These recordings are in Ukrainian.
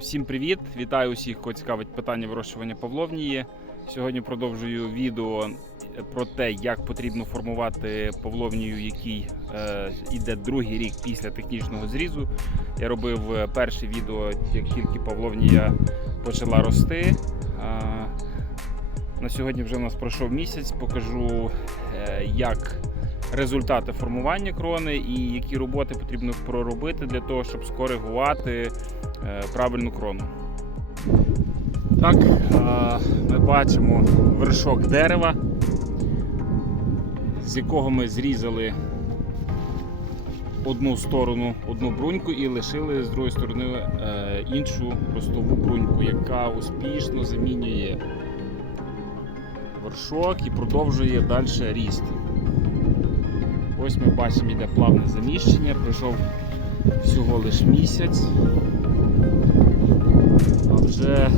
Всім привіт! Вітаю усіх, кого цікавить питання вирощування павловнії. Сьогодні продовжую відео про те, як потрібно формувати павловнію, який е, іде другий рік після технічного зрізу. Я робив е, перше відео, як тільки павловнія почала рости. Е, на сьогодні вже у нас пройшов місяць. Покажу, е, як результати формування крони і які роботи потрібно проробити для того, щоб скоригувати правильну крону. Так, е, ми бачимо вершок дерева, з якого ми зрізали одну сторону, одну бруньку і лишили з другої сторони е, іншу ростову бруньку, яка успішно замінює вершок і продовжує далі ріст. Ось ми бачимо, йде плавне заміщення, пройшов всього лиш місяць. Вже е,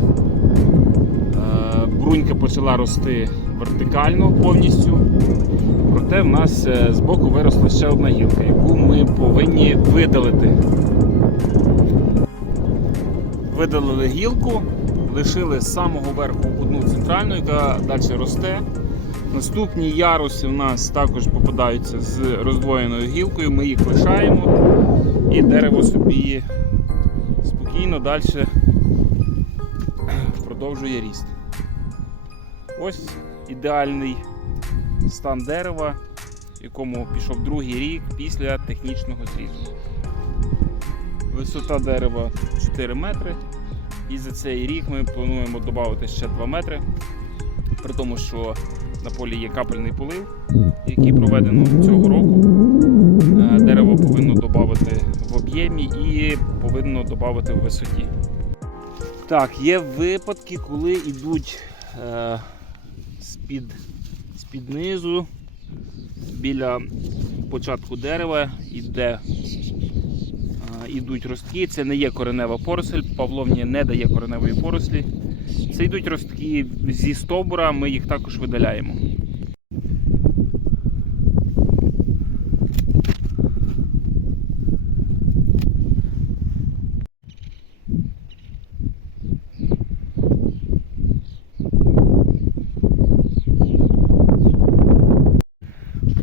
брунька почала рости вертикально повністю. Проте в нас е, збоку виросла ще одна гілка, яку ми повинні видалити. Видалили гілку, лишили з самого верху одну центральну, яка далі росте. Наступні яруси в нас також попадаються з роздвоєною гілкою, ми їх лишаємо і дерево собі спокійно далі продовжує ріст. Ось ідеальний стан дерева, якому пішов другий рік після технічного зрізу. Висота дерева 4 метри. І за цей рік ми плануємо додати ще 2 метри, при тому, що на полі є капельний полив, який проведено цього року. Е, Дерево повинно додати в об'ємі і повинно додати в висоті. Так, є випадки, коли йдуть е, з-під, з-під низу біля початку дерева йде, е, йдуть ростки. Це не є коренева поросль, павловня не дає кореневої порослі. Це йдуть ростки зі стовбура, ми їх також видаляємо.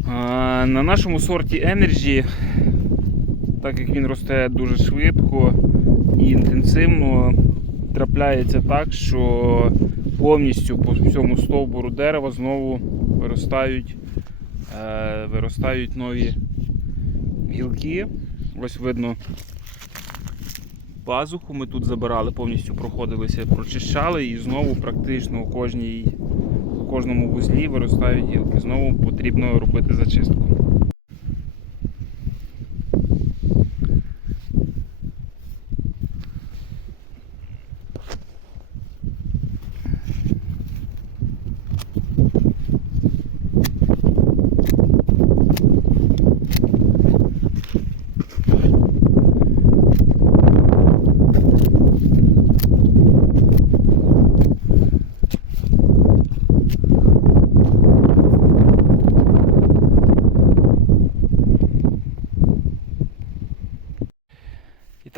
На нашому сорті Energy, так як він росте дуже швидко і інтенсивно, трапляється так, що повністю по всьому стовбуру дерева знову виростають, е, виростають нові гілки. Ось видно пазуху ми тут забирали, повністю проходилися, прочищали і знову практично у кожній кожному вузлі виростають гілки. Знову потрібно робити зачистку.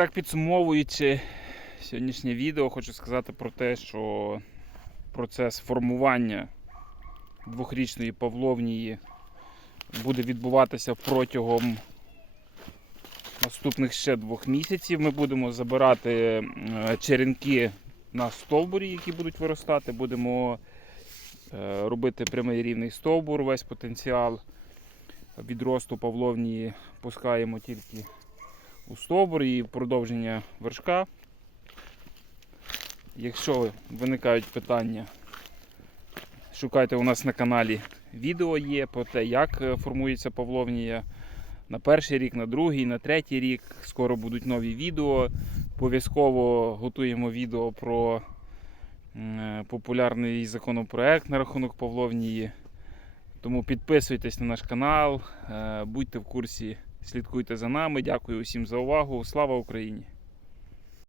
Так підсумовуючи сьогоднішнє відео, хочу сказати про те, що процес формування двохрічної павловнії буде відбуватися протягом наступних ще двох місяців. Ми будемо забирати е, черенки на стовбурі, які будуть виростати. Будемо е, робити прямий рівний стовбур, весь потенціал відросту павловнії пускаємо тільки у стовбур і продовження вершка. Якщо виникають питання, шукайте у нас на каналі відео є про те, як е, формується павловнія на перший рік, на другий, на третій рік. Скоро будуть нові відео. Обов'язково готуємо відео про е, популярний законопроект на рахунок павловнії. Тому підписуйтесь на наш канал, е, будьте в курсі, слідкуйте за нами. Дякую усім за увагу. Слава Україні!